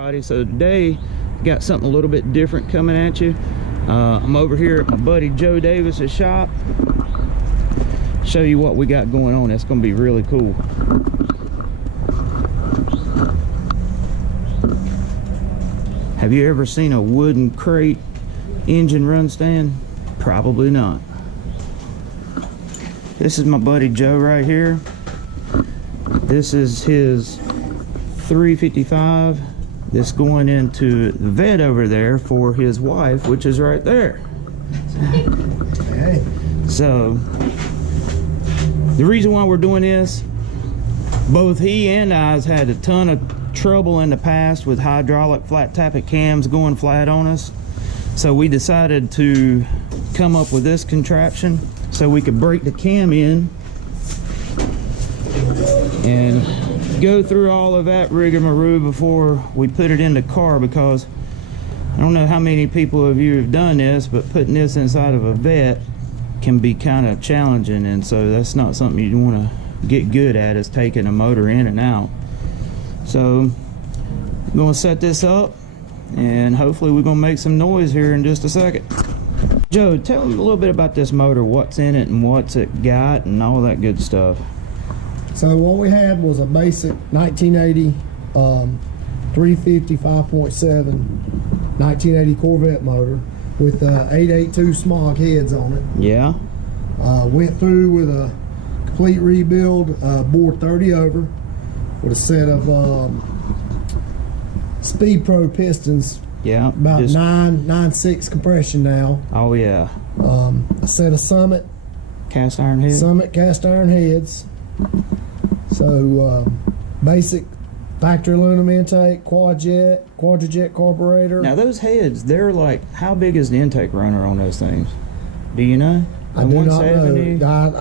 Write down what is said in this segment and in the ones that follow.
So today got something a little bit different coming at you. I'm over here at my buddy Joe Davis's shop. Show you what we got going on. It's gonna be really cool. Have you ever seen a wooden crate engine run stand? Probably not. This is my buddy Joe right here. This is his 355. This going into the vet over there for his wife, which is right there. Hey. So the reason why we're doing this, both he and I's had a ton of trouble in the past with hydraulic flat tappet cams going flat on us. So we decided to come up with this contraption so we could break the cam in and go through all of that rigmarole before we put it in the car, because I don't know how many people of you have done this, but putting this inside of a vet can be kind of challenging, and so that's not something you want to get good at, is taking a motor in and out. So I'm going to set this up and hopefully we're going to make some noise here in just a second. Joe, tell me a little bit about this motor, what's in it and what's it got and all that good stuff. So what we had was a basic 1980 350 5.7 1980 Corvette motor with 882 smog heads on it. Yeah. Went through with a complete rebuild, bore 30 over with a set of Speed Pro pistons. Yeah. About 9.6 compression now. Oh yeah. A set of Summit cast iron heads. Summit cast iron heads. So basic factory aluminum intake, quadrajet carburetor. Now those heads, they're like, how big is the intake runner on those things? Do you know? I do not know. I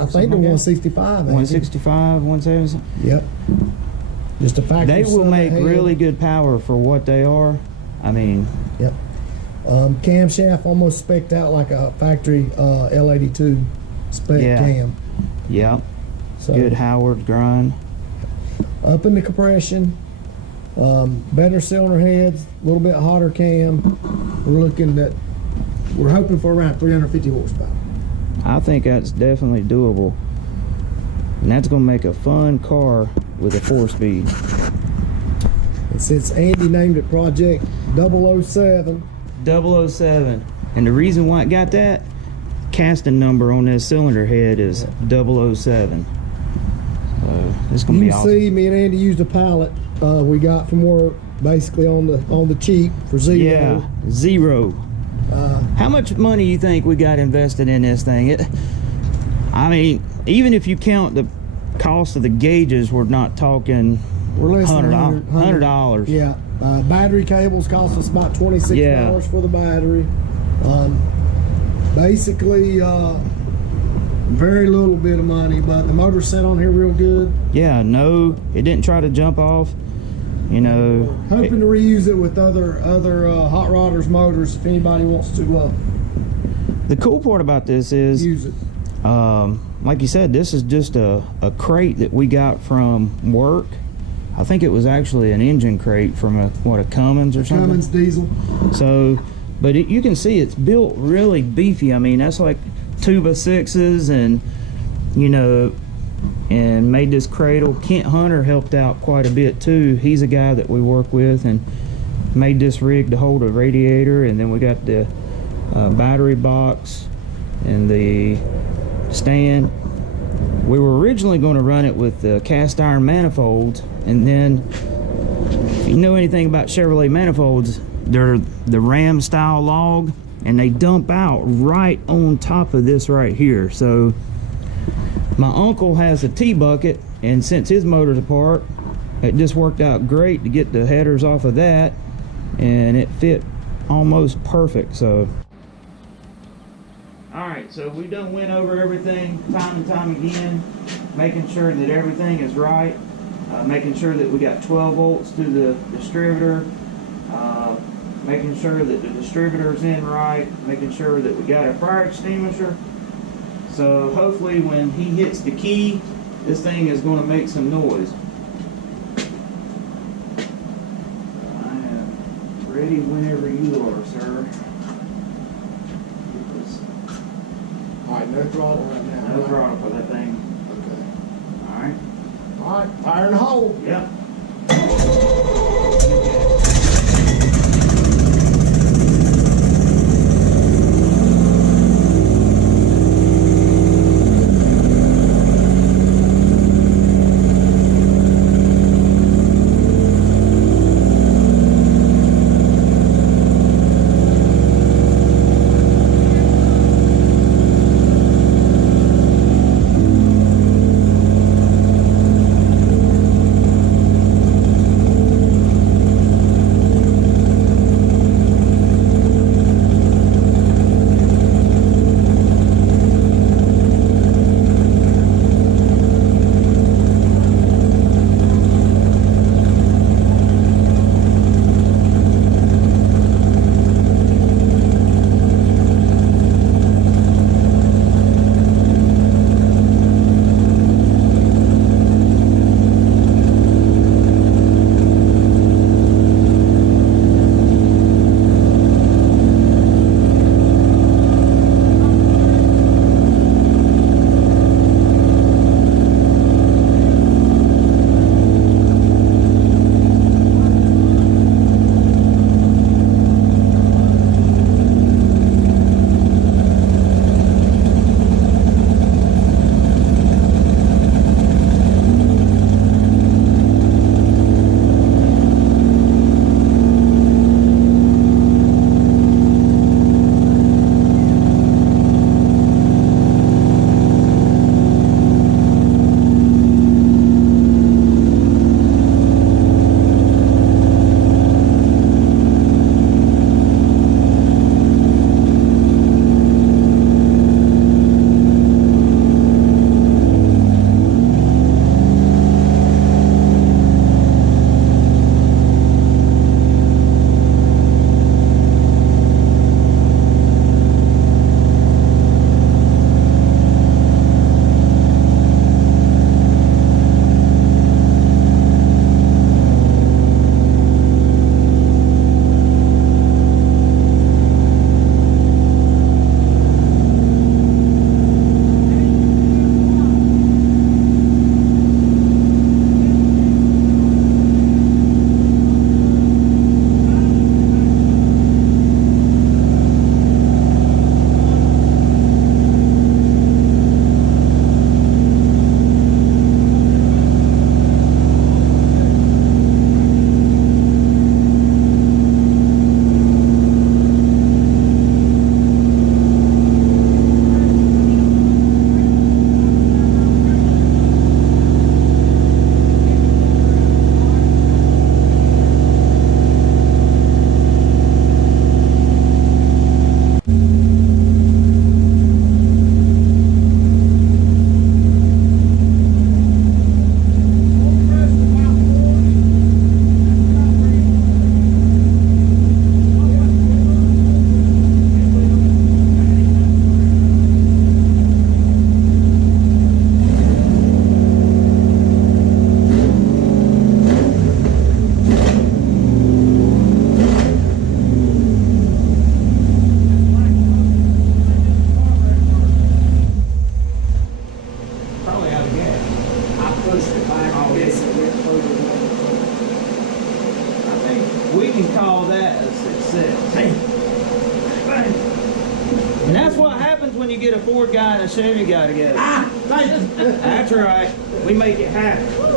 think they're 165. 165, 170. Yep. Just a factory. They will make really good power for what they are. I mean. Yep. Camshaft almost spec'd out like a factory L82 spec cam. Yep. So, good Howard grind. Up in the compression, better cylinder heads, a little bit hotter cam. We're hoping for around 350 horsepower. I think that's definitely doable, and that's going to make a fun car with a 4-speed. And since Andy named it Project 007, and the reason why it got that casting number on this cylinder head is 007. It's gonna be awesome. You can see me and Andy used a pallet we got from work, basically on the cheap for zero. Yeah, zero. How much money you think we got invested in this thing? I mean, even if you count the cost of the gauges, we're not talking. We're less than $100. Yeah. Battery cables cost us about $26 for the battery. Basically. Very little bit of money, but the motor set on here real good. Yeah, no, it didn't try to jump off. You know, hoping to reuse it with other hot rodders motors if anybody wants to. The cool part about this is use it. Like you said, this is just a crate that we got from work. I think it was actually an engine crate from a Cummins or something. Cummins diesel. So, but you can see it's built really beefy. I mean, that's like 2x6s, and you know, and made this cradle. Kent Hunter helped out quite a bit too. He's a guy that we work with, and made this rig to hold a radiator. And then we got the battery box and the stand. We were originally going to run it with the cast iron manifolds, and then if you know anything about Chevrolet manifolds, they're the ram style log, and they dump out right on top of this right here. So my uncle has a T-bucket, and since his motor's apart, it just worked out great to get the headers off of that, and it fit almost perfect. So alright, so we done went over everything time and time again, making sure that everything is right, making sure that we got 12 volts through the distributor, making sure that the distributor's in right, making sure that we got a fire extinguisher. So hopefully when he hits the key, this thing is going to make some noise. I have ready whenever you are, sir. Alright, no throttle right now. No throttle for that thing. Okay. Alright. Alright, fire in the hole. Yep. we can call that a success. And that's what happens when you get a Ford guy and a Chevy guy together. Ah, thank you. That's right. We make it happen.